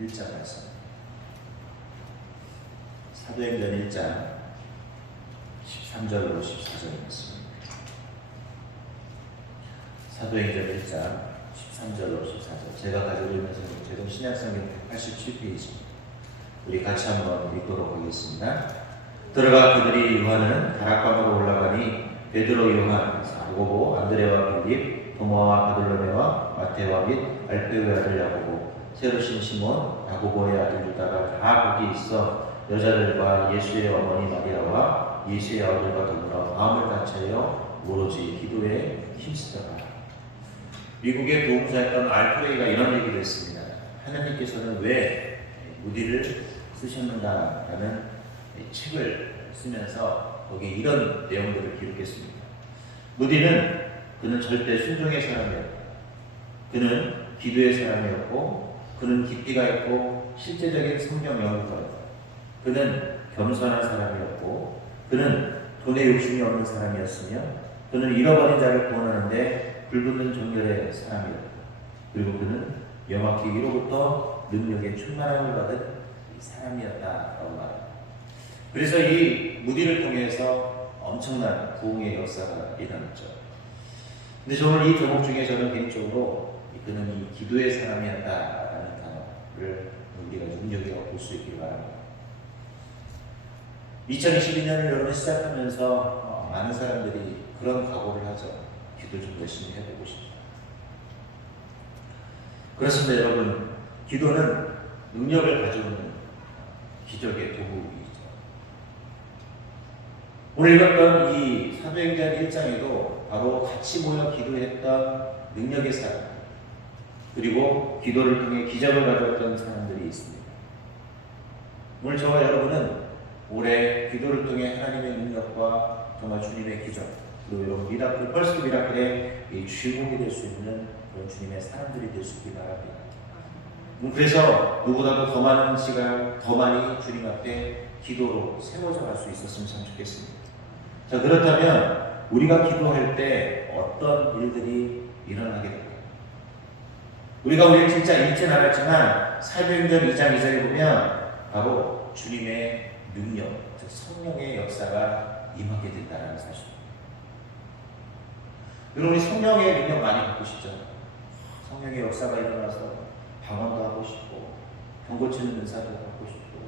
1장 말씀. 사도행전 1장 13절로 14절 말씀. 사도행전 1장 13절로 14절. 제가 가지고 있는 성경, 제동 신약성경 187페이지. 우리 같이 한번 읽도록 하겠습니다. 들어가 그들이 요한은 다락방으로 올라가니 베드로, 요한, 야고보, 안드레와 빌립, 도마와 바돌로메와 마테와 및 알페오의 아들 야고보, 세로신 시몬, 야고보의 아들 유다가 다 거기 있어 여자들과 예수의 어머니 마리아와 예수의 아들과 더불어 마음을 다쳐요 오로지 기도에 힘쓰더라. 미국의 도움사였던 알프레이가 이런 얘기를 했습니다. 하나님께서는 왜 무디를 쓰셨는가라는 책을 쓰면서 거기에 이런 내용들을 기록했습니다. 무디는 그는 절대 순종의 사람이었다. 그는 기도의 사람이었고 그는 깊이가 있고 실제적인 성경 연구가였다. 그는 겸손한 사람이었고 그는 돈에 욕심이 없는 사람이었으며 그는 잃어버린 자를 구원하는데 불붙는 정열의 사람이었다. 그리고 그는 명확히 이로부터 능력의 충만함을 받은 사람이었다라고 말합니다. 그래서 이 무디를 통해서 엄청난 부흥의 역사가 일어났죠. 근데 저는 이 제목 중에 저는 개인적으로 그는 이 기도의 사람이었다라는 단어를 우리가 눈여겨 볼 수 있기를 바랍니다. 2022년을 여러분 시작하면서 많은 사람들이 그런 각오를 하죠. 기도 좀 열심히 해보고 싶다. 그렇습니다, 여러분. 기도는 능력을 가지고 있는 기적의 도구이죠. 오늘 읽었던 이 사도행전 1장에도 바로 같이 모여 기도했던 능력의 사람, 그리고 기도를 통해 기적을 가져왔던 사람들이 있습니다. 오늘 저와 여러분은 올해 기도를 통해 하나님의 능력과 정말 주님의 기적, 그리고 여러분 미라클, 펄스 미라클의 이 주인공이 될 수 있는 그런 주님의 사람들이 될 수 있기 바랍니다. 그래서 누구보다도 더 많은 시간, 더 많이 주님 앞에 기도로 세워져 갈 수 있었으면 참 좋겠습니다. 자, 그렇다면 우리가 기도할 때 어떤 일들이 일어나게 될까요? 우리가 우리를 진짜 읽진 않았지만 사도행전 2장 2절에 보면 바로 주님의 능력, 즉 성령의 역사가 임하게 된다는 사실입니다. 여러분, 성령의 능력 많이 받고 싶죠? 성령의 역사가 일어나서 방언도 하고 싶고 병 고치는 은사도 받고 싶고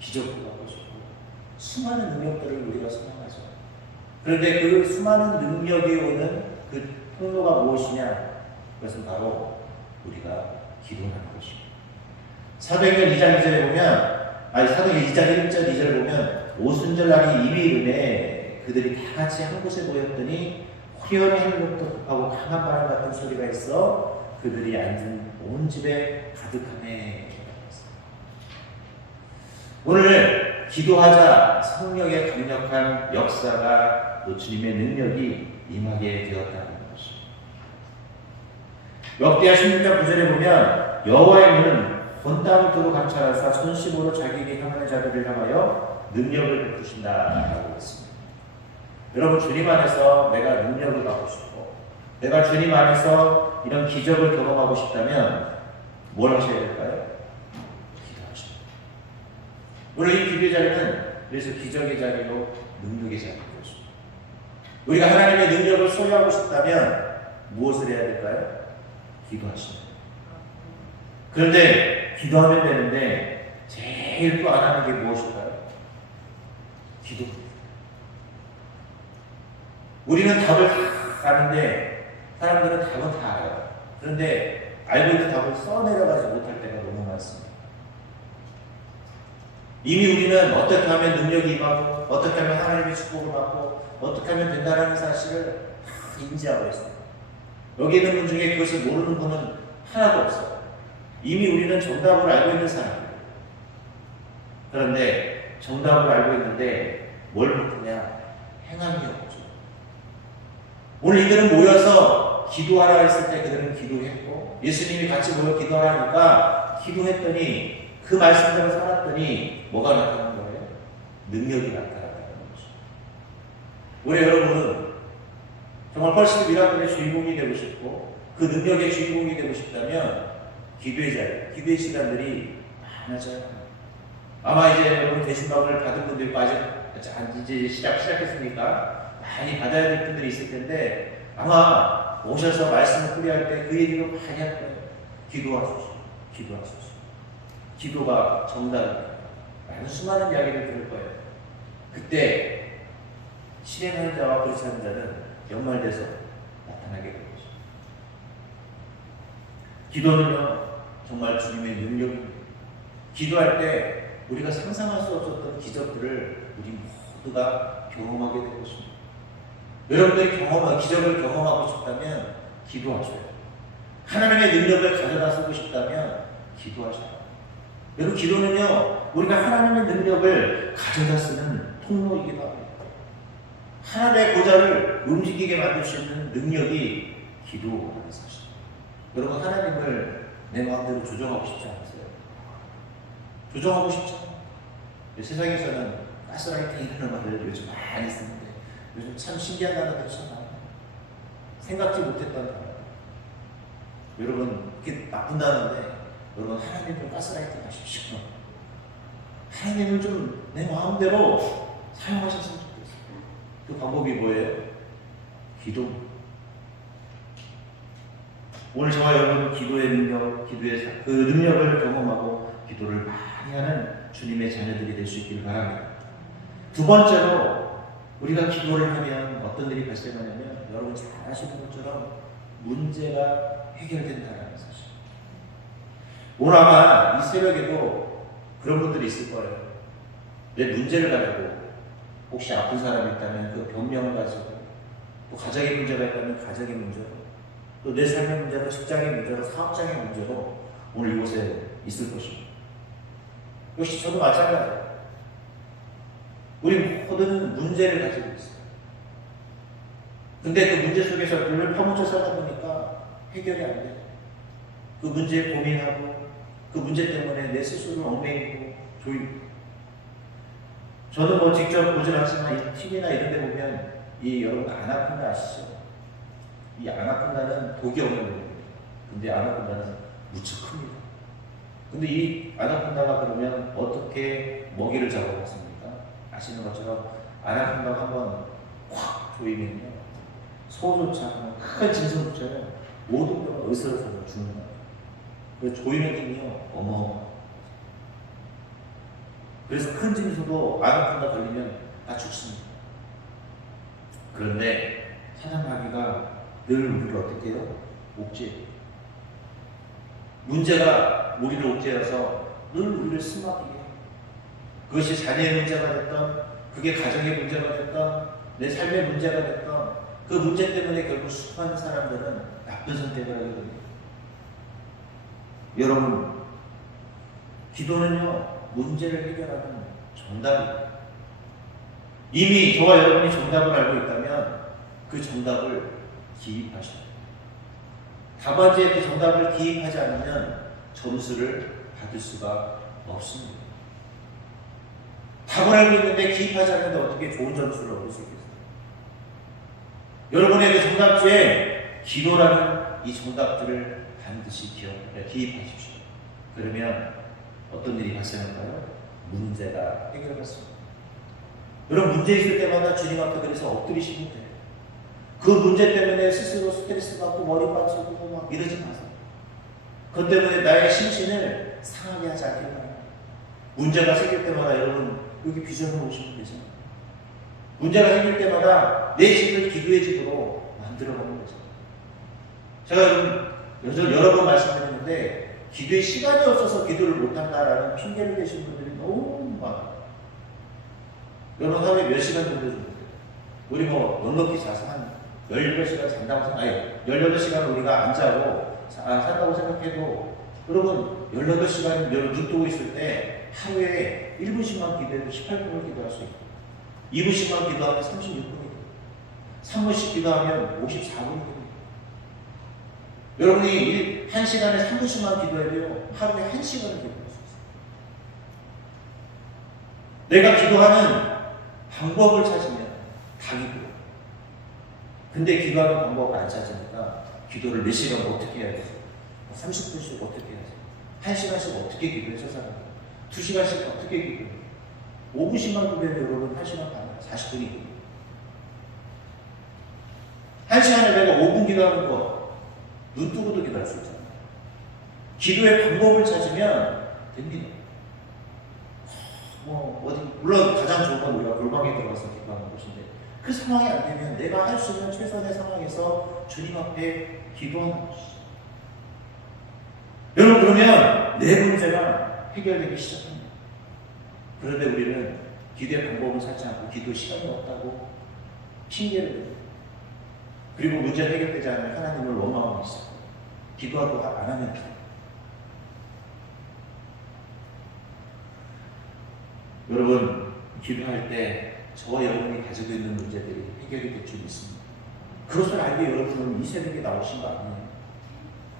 기적도 받고 싶고 수많은 능력들을 우리가 소망하죠. 그런데 그 수많은 능력이 오는 그 통로가 무엇이냐? 그것은 바로 우리가 기도하는 것입니다. 사도행전 2장 2절에 보면 사도행전 2장 1절 2절에 보면 오순절날이 이미 이르매 그들이 다 같이 한 곳에 모였더니 호련히 하늘로부터 급하고 강한 바람 같은 소리가 있어 그들이 앉은 온 집에 가득하네. 오늘 기도하자 성령의 강력한 역사가 또 주님의 능력이 임하게 되었다는 것입니다. 역대하 16장 9절에 보면 여호와의 눈은 본땅으로 감찰하사 손심으로 자기에게 향하는 자들을 향하여 능력을 베푸신다라고 했습니다. 여러분, 주님 안에서 내가 능력을 받고 싶고 내가 주님 안에서 이런 기적을 경험하고 싶다면 뭘 하셔야 될까요? 기도하셔야 돼요. 오늘 이 기도의 자리는 그래서 기적의 자리로 능력의 자리인 것입니다. 우리가 하나님의 능력을 소유하고 싶다면 무엇을 해야 될까요? 기도하셔야 돼요. 그런데 기도하면 되는데 제일 또 안 하는 게 무엇일까요? 기도. 우리는 답을 다 아는데 사람들은 답은 다 알아요. 그런데 알고 있는 답을 써내려가지 못할 때가 너무 많습니다. 이미 우리는 어떻게 하면 능력이 임하고 어떻게 하면 하나님의 축복을 받고 어떻게 하면 된다는 사실을 다 인지하고 있습니다. 여기 있는 분 중에 그것을 모르는 분은 하나도 없어요. 이미 우리는 정답을 알고 있는 사람이에요. 그런데 정답을 알고 있는데 뭘 못하냐? 행함이 없죠. 오늘 이들은 모여서 기도하라 했을 때 그들은 기도했고 예수님이 같이 모여 기도하니까 기도했더니 그 말씀대로 살았더니 뭐가 나타난 거예요? 능력이 나타났다는 거죠. 우리 여러분은 정말 펄스 미라클의 주인공이 되고 싶고 그 능력의 주인공이 되고 싶다면 기도의 자리, 기도의 시간들이 많아져요. 아마 이제 여러분 계신방을 받은 분들이 이제 시작했으니까 많이 받아야 될 분들이 있을 텐데 아마 오셔서 말씀을 풀이할 때 그 얘기를 많이 할 거예요. 기도하소서. 기도하소서. 기도가 정답이에요. 많은 수많은 이야기를 들을 거예요. 그때 실행하는 자와 그렇지 않은 자는 연말돼서 나타나게 될 것입니다. 기도는요, 정말 주님의 능력입니다. 기도할 때 우리가 상상할 수 없었던 기적들을 우리 모두가 경험하게 될 것입니다. 여러분들이 기적을 경험하고 싶다면 기도하셔요. 하나님의 능력을 가져다 쓰고 싶다면 기도하셔요. 여러분, 기도는요, 우리가 하나님의 능력을 가져다 쓰는 통로이기도 합니다. 하나님의 보좌를 움직이게 만들 수 있는 능력이 기도라는 사실. 여러분, 하나님을 내 마음대로 조정하고 싶지 않으세요? 조정하고 싶죠? 세상에서는 가스라이팅이라는 말을 요즘 많이 쓰는데 요즘 참 신기한 단어들이 참 많아요. 생각지 못했던 단어. 여러분, 그게 나쁜 단어인데 여러분, 하나님 좀 가스라이팅 하십시오. 하나님을 좀 내 마음대로 사용하셨으면 좋겠어요. 그 방법이 뭐예요? 기도. 오늘 저와 여러분 기도의 능력, 기도의 그 능력을 경험하고 기도를 많이 하는 주님의 자녀들이 될 수 있기를 바랍니다. 두 번째로 우리가 기도를 하면 어떤 일이 발생하냐면 여러분 잘 아시는 것처럼 문제가 해결된다는 사실. 오늘 아마 이 새벽에도 그런 분들이 있을 거예요. 내 문제를 가지고 혹시 아픈 사람이 있다면 그 병명을 가지고 또 가정의 문제가 있다면 가정의 문제로 또 내 삶의 문제로 직장의 문제로 사업장의 문제로 오늘 이곳에 있을 것입니다. 역시 저도 마찬가지예요. 우리 모두는 문제를 가지고 있어요. 근데 그 문제 속에서 눈을 파묻혀 살다 보니까 해결이 안 돼요. 그 문제에 고민하고 그 문제 때문에 내 스스로를 얽매이고 조이고. 저는 뭐 직접 보진 않지만 이 TV나 이런 데 보면 이 여러분 아나콘다 아시죠? 이 아나콘다는 독이 없는 거예요. 근데 아나콘다는 무척 큽니다. 근데 이 아나콘다가 그러면 어떻게 먹이를 잡아먹습니까? 아시는 것처럼 아나콘다가 한번 확 조이면요, 소조차, 큰 짐승조차요, 모든 걸 으스러져서 죽는 거예요. 그 조이는 힘이요, 어마어마해요. 그래서 큰 짐승도 아나콘다 걸리면 다 죽습니다. 그런데 사냥마귀가 늘 우리를 어떻게 해요? 옥죄해요. 문제가 우리를 옥죄어서 늘 우리를 숨막히게 해요. 그것이 자녀의 문제가 됐던, 그게 가정의 문제가 됐던, 내 삶의 문제가 됐던, 그 문제 때문에 결국 수많은 사람들은 나쁜 선택을 하게 됩니다. 여러분, 기도는요, 문제를 해결하는 정답입니다. 이미 저와 여러분이 정답을 알고 있다면 그 정답을 기입하셔야 돼요. 답안지에 그 정답을 기입하지 않으면 점수를 받을 수가 없습니다. 답을 알고 있는데 기입하지 않는데 어떻게 좋은 점수를 얻을 수 있겠어요? 여러분의 그 정답지에 기도라는 이 정답들을 반드시 기입하십시오. 그러면 어떤 일이 발생할까요? 문제가 해결받습니다. 여러분, 문제 있을 때마다 주님 앞에 그래서 엎드리시면 돼요. 그 문제 때문에 스스로 스트레스 받고 머리 빠지고 막 이러지 마세요. 그것 때문에 나의 심신을 상하게 하지 않길 바랍니다. 문제가 생길 때마다 여러분 여기 비전을 오시면 되죠. 문제가 생길 때마다 내 심을 기도의 집으로 만들어가는 거죠. 제가 여러 번 말씀드렸는데 기도에 시간이 없어서 기도를 못한다라는 핑계를 대신 분들이 너무 많아요. 여러분 하루에 몇 시간 정도 줍니까? 우리 뭐 넉넉히 자서 한 18시간 잔다고 생각해요. 18시간 우리가 안 자고 산다고 생각해도 여러분 18시간 눈 뜨고 있을 때 하루에 1분씩만 기도해도 18분을 기도할 수 있고 2분씩만 기도하면 36분이 돼요. 3분씩 기도하면 54분이 돼요. 여러분이 1시간에 3분씩만 기도해도요, 하루에 1시간을 기도할 수 있어요. 내가 기도하는 방법을 찾으면 다 기도해요. 근데 기도하는 방법을 안 찾으니까 기도를 몇 시간 어떻게 해야 되죠? 30분씩 어떻게 해야죠? 1시간씩 어떻게 기도해서 사람들? 2시간씩 어떻게 기도해요? 5분씩만 기도해도 여러분 1시간 반이야. 40분이. 1시간에 내가 5분 기도하는 거, 눈 뜨고도 기도할 수 있잖아요. 기도의 방법을 찾으면 됩니다. 물론 가장 좋은 건 우리가 골방에 들어가서 기도하는 것인데, 그 상황이 안 되면 내가 할 수 있는 최선의 상황에서 주님 앞에 기도하는 것이죠. 여러분, 그러면 내 문제가 해결되기 시작합니다. 그런데 우리는 기도의 방법을 찾지 않고 기도 시간이 없다고 핑계를 대고, 그리고 문제가 해결되지 않으면 하나님을 원망하기 시작해요. 기도하고 안 하면 돼. 여러분, 기도할 때 저와 여러분이 가지고 있는 문제들이 해결이 될 줄 믿습니다. 그것을 알기 여러분은 이 새벽에 나오신 거 아니에요.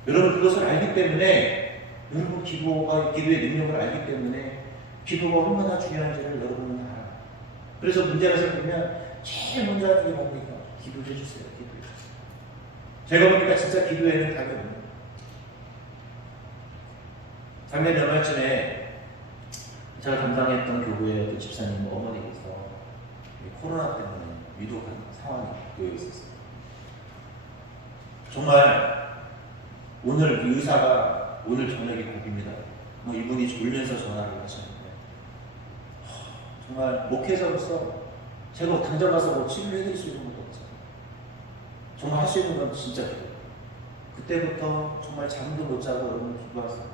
여러분, 그것을 알기 때문에, 여러분 기도의 능력을 알기 때문에 기도가 얼마나 중요한지를 여러분은 알아요. 그래서 문제가 생기면 제일 먼저 하는 게 뭡니까? 기도해 주세요. 기도해 주세요. 제가 보니까 진짜 기도에는 답이 없는. 작년 연말쯤에 제가 담당했던 교구의 그 집사님 어머니께서 코로나 때문에 위독한 상황이 놓여 있었어요. 정말 오늘 그 의사가 오늘 저녁에 곡입니다. 이분이 졸면서 전화를 하셨는데, 정말 목회자로서 제가 당장 가서 치료를 해드릴 수 있는 것도 없잖아요. 정말 할 수 있는 건 진짜 기도. 그때부터 정말 잠도 못 자고 여러분 기도하세요.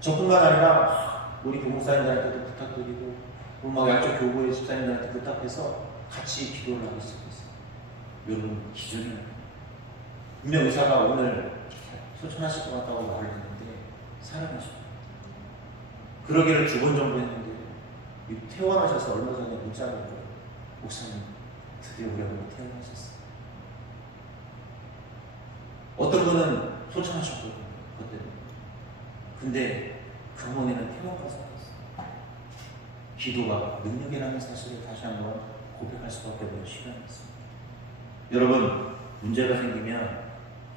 저뿐만 아니라 우리 교목사님들한테도 부탁드리고, 양쪽 교구의 집사님들한테 부탁해서 같이 기도를 하고 있었어요. 여러분, 기준이 분명 의사가 오늘 소천하실 것 같다고 말을 했는데 살아나셨어요. 그러기를 2번 정도 했는데 퇴원하셔서 얼마 전에 문자를 했어요. 목사님, 드디어 우리 어머니 퇴원하셨어요. 어떤 분은 소천하셨거든요. 근데 그 어머니는 퇴원까지 하셨어요. 기도가 능력이라는 사실을 다시 한번 고백할 수밖에 없는 시간이었습니다. 여러분, 문제가 생기면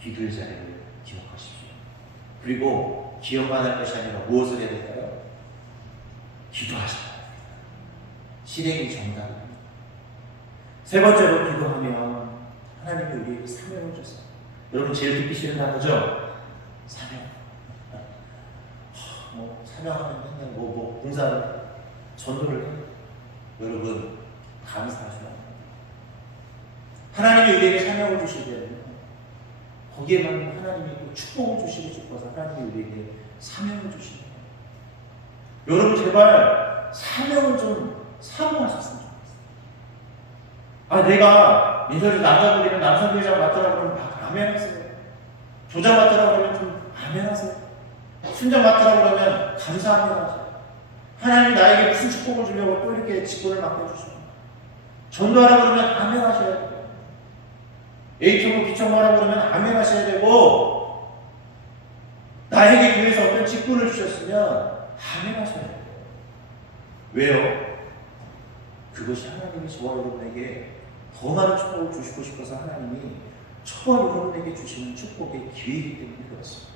기도의 자리를 기억하십시오. 그리고 기억만 할 것이 아니라 무엇을 해야 될까요? 기도하셔야 합니다. 실행이 정답입니다. 세 번째로 기도하면 하나님이 우리에게 사명을 주세요. 여러분, 제일 듣기 싫은 단어죠? 사명. 사명하면 맨날 봉사를, 전도를 해요. 여러분, 감사하셔야 합니다. 하나님이 우리에게 사명을 주실 때는 거기에만 하나님이 또 축복을 주시고 싶어서 하나님이 우리에게 사명을 주십니다. 여러분, 제발 사명을 좀 사모하셨으면 좋겠어요. 내가 민서에서 남자분이랑 남성교회장 맡으라고 그러면 아멘 하세요. 조장 맡으라고 그러면 좀 아멘 하세요. 순장 맡으라고 그러면 감사합니다 하세요. 하나님 나에게 무슨 축복을 주려고 또 이렇게 직분을 맡겨주십니다. 전도하라고 그러면 아멘 하셔야 돼요. A총무, B총무 하라고 그러면 아멘 하셔야 되고, 나에게 교회에서 어떤 직분을 주셨으면 아멘 하셔야 돼요. 왜요? 그것이 하나님이 저와 여러분에게 더 많은 축복을 주시고 싶어서 하나님이 저와 여러분에게 주시는 축복의 기회이기 때문에 그렇습니다.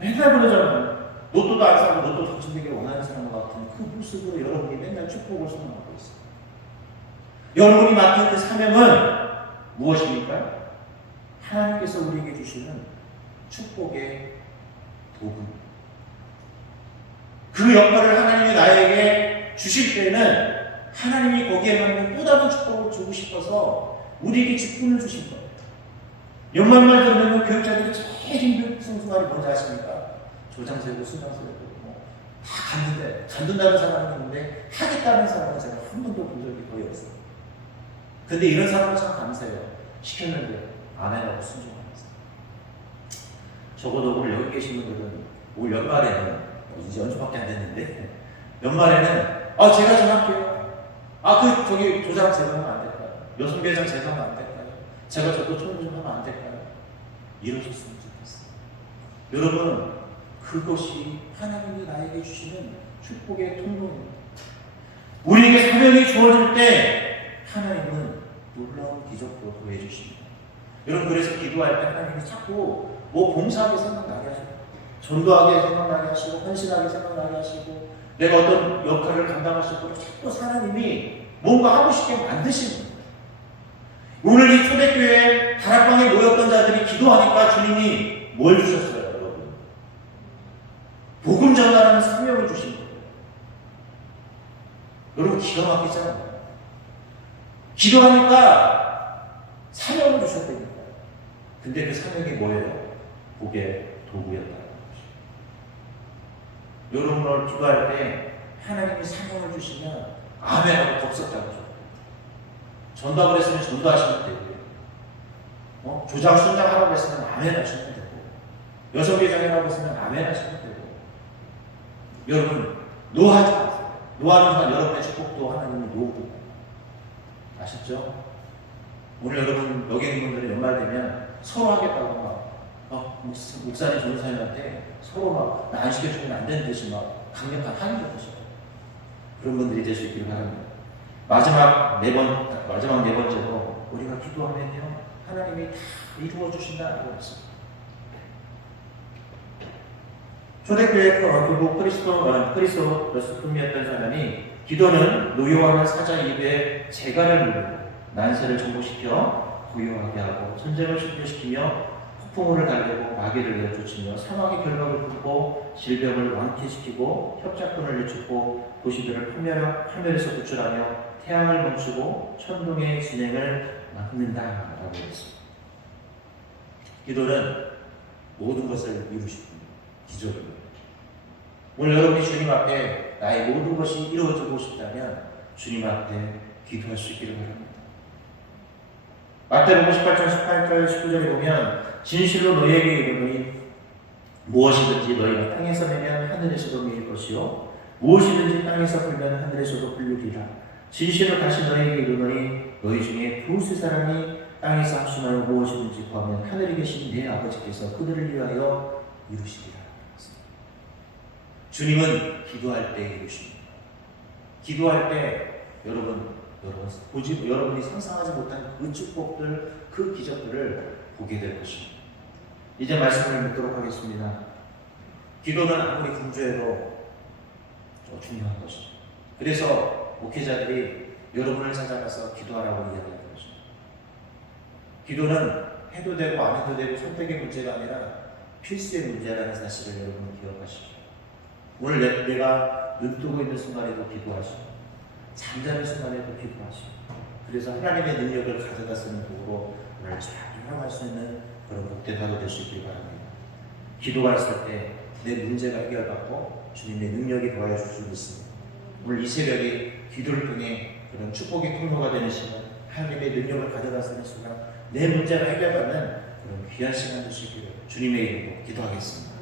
맨날 그러잖아요. 로또도 안 사고 로또 당첨되기를 원하는 사람 같은 그 모습으로 여러분이 맨날 축복을 소망하고 있어요. 여러분이 맡은 그 사명은 무엇입니까? 하나님께서 우리에게 주시는 축복의 도구. 그 역할을 하나님이 나에게 주실 때는 하나님이 거기에 맞는 또 다른 축복을 주고 싶어서 우리에게 직분을 주신 거예요. 연말만 되면 교육자들이 제일 힘든 순간이 뭔지 아십니까? 조장 세고 순장 세고 다 갔는데, 간둔다는 사람이 있는데 하겠다는 사람은 제가 한 번도 본 적이 거의 없어요. 근데 이런 사람은 참 감사해요. 시켰는데 안 해라고 순종하면서. 적어도 오늘 여기 계신 분들은 올 연말에는, 이제 연초밖에 안 됐는데, 연말에는 제가 좀 할게요. 저기 조장 제도하면 안 될까요? 여성배장 제도하면 안 될까요? 제가 저도 총무 좀 하면 안 될까요? 이러셨으면 좋겠어요. 여러분, 그것이 하나님이 나에게 주시는 축복의 통로입니다. 우리에게 사명이 주어질 때 하나님은 놀라운 기적도 더해 주십니다. 여러분, 그래서 기도할 때 하나님이 자꾸 봉사하게 생각나게 하셔요. 전도하게 생각나게 하시고 헌신하게 생각나게 하시고 내가 어떤 역할을 감당하시고 자꾸 하나님이 뭔가 하고 싶게 만드시는 거예요. 오늘 이 초대교회 다락방에 모였던 자들이 기도하니까 주님이 뭘 주셨어요, 여러분? 복음 전하라는 사명을 주신 거예요. 여러분 기가 막히잖아요. 기도하니까 사명을 주셨다니까요. 근데 그 사명이 뭐예요? 복의 도구였다는 거죠. 여러분 오늘 기도할 때 하나님이 사명을 주시면 아멘하고 덥석하죠. 전도하고 했으면 전도하시면 되고요. 조장 순장하라고 했으면 아멘 하시면 되고, 여성회장이라고 했으면 아멘 하시면 되고. 여러분 노하지 마세요. 노하는 순간 여러분의 축복도 하나님이 놓고. 아셨죠? 오늘 여러분 여기 있는 분들은 연말 되면 서로 하겠다고 막 목사님 전도사님한테 서로 막 나 안 시켜주면 안 되는 듯이 막 강력한 한이 되셔요. 그런 분들이 될 수 있기를 바랍니다. 마지막 네 번째로 우리가 기도하면요 하나님이 다 이루어 주신다라고 했습니다. 초대교회 교부 크리스토퍼스 품이었던 사람이 기도는 노여워하는 사자 입에 재갈을 누르고 난세를 정복시켜 고요하게 하고 전쟁을 실패시키며 폭풍우를 달래고 마귀를 내어쫓으며 사망의 결박을 붓고 질병을 완쾌시키고 협작권을 내쫓고 도시들을 파멸에서 구출하며 태양을 멈추고 천둥의 진행을 막는다라고 했습니다. 기도는 모든 것을 이루십니다. 기적입니다. 오늘 여러분이 주님 앞에 나의 모든 것이 이루어지고 싶다면 주님 앞에 기도할 수 있기를 바랍니다. 마태복음 18장 18절 19절에 보면 진실로 너희에게 이르노니 무엇이든지 너희가 땅에서 내면 하늘에서도 밀 것이요 무엇이든지 땅에서 풀면 하늘에서도 풀리리라. 진실로 다시 너희에게 이르노니 너희 중에 두세 사람이 땅에서 합심하여 무엇이든지 구하면 하늘에 계신 내 아버지께서 그들을 위하여 이루시리라. 주님은 기도할 때 이루십니다. 기도할 때 여러분이 상상하지 못한 그 축복들, 그 기적들을 보게 될 것입니다. 이제 말씀을 묻도록 하겠습니다. 기도는 아무리 분주해도 중요한 것입니다. 그래서 목회자들이 여러분을 찾아가서 기도하라고 이야기하는 것입니다. 기도는 해도 되고 안 해도 되고 선택의 문제가 아니라 필수의 문제라는 사실을 여러분 기억하십시오. 오늘 내가 눈 뜨고 있는 순간에도 기도하시고 잠자는 순간에도 기도하시고 그래서 하나님의 능력을 가져다 쓰는 도구로 오늘 잘 활용할 수 있는 그런 복된 하루 될 수 있길 바랍니다. 기도가 있을 때 내 문제가 해결받고 주님의 능력이 도와줄 수 있습니다. 오늘 이 새벽에 기도를 통해 그런 축복의 통로가 되는 시간, 하나님의 능력을 가져다 쓰는 시간, 내 문제가 해결받는 그런 귀한 시간 될 수 있기를 주님의 이름으로 기도하겠습니다.